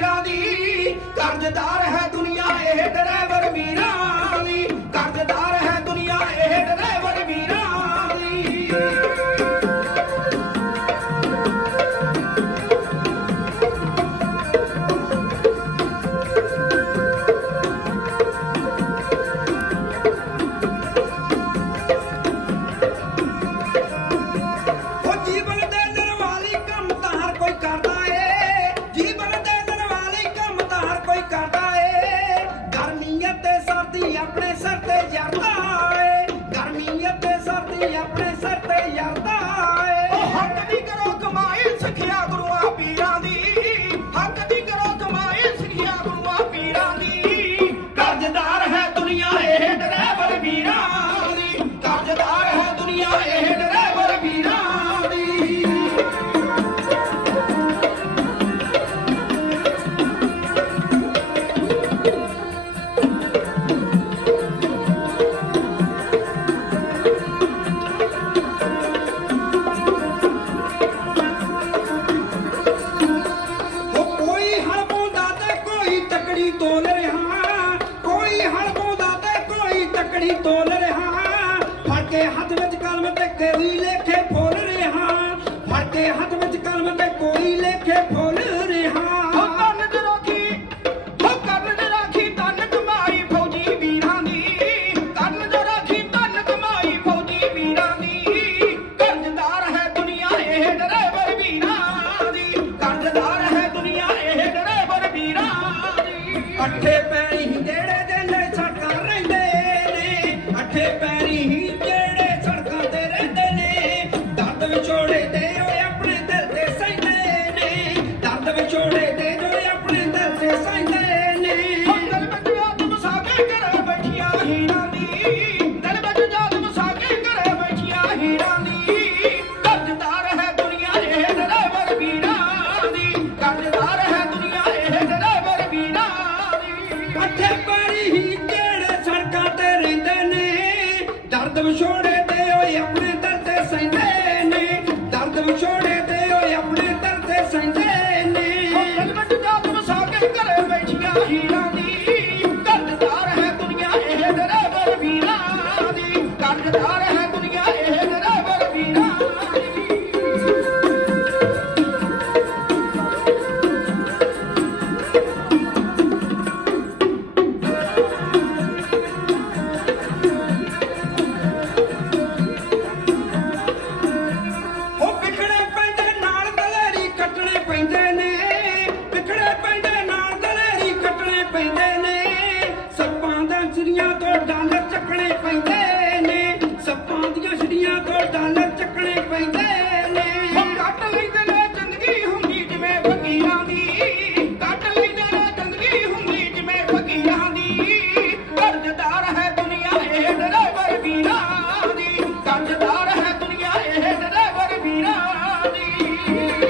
ਵੀਰਾਂ ਦੀ ਕਰਜ਼ਦਾਰ ਹੈ ਦੁਨੀਆ ਇਹ ਡਰਾਈਵਰ ਵੀਰਾਂ। ਘੜੀ ਤੋਲ ਰਿਹਾ, ਫੜ ਕੇ ਹੱਥ ਵਿੱਚ ਕਲਮ ਤੇ ਕੋਈ ਲੇਖੇ ਫੋਲ ਰਿਹਾ। ਫੜ ਕੇ ਹੱਥ ਵਿੱਚ ਕਲਮ ਤੇ ਕੋਈ ਲੇਖੇ ਫੋਲ ਵਿਛੋੜੇ ਤੇ ਓਏ ਆਪਣੇ ਦਰ ਤੇ ਸੈਂਦੇ ਨੇ। ਦਰਦ ਵਿਛੋੜੇ ਤੇ ਓਏ ਆਪਣੇ ਦਰ ਤੇ ਸੈਂਦੇ ਨੇ। ਉਹ ਕਲਮਟ ਜਾਤ ਵਸਾ ਕੇ ਘਰੇ ਬੈਠੀਆਂ ਤੋਂ ਡਾਲਰ ਚੱਕਣੇ ਪੈਂਦੇ ਨੇ। ਸੱਪਾਂ ਦੀਆਂ ਛੜੀਆਂ ਤੋਂ ਡਾਲਰ ਚੱਕਣੇ ਪੈਂਦੇ ਨੇ। ਕੱਟ ਲੈਂਦੇ ਨੇ ਜ਼ਿੰਦਗੀ ਹੁੰਦੀ ਜਿਵੇਂ ਫਕੀਰਾਂ ਦੀ। ਕੱਟ ਲੈਂਦੇ ਨੇ ਜ਼ਿੰਦਗੀ ਹੁੰਦੀ ਜਿਵੇਂ ਫਕੀਰਾਂ ਦੀ। ਕਰਜ਼ਦਾਰ ਹੈ ਦੁਨੀਆ ਇਹ ਡਰਾਈਵਰ ਵੀਰਾਂ ਦੀ। ਕਰਜ਼ਦਾਰ ਹੈ ਦੁਨੀਆ ਇਹ ਡਰਾਈਵਰ ਵੀਰਾਂ ਦੀ।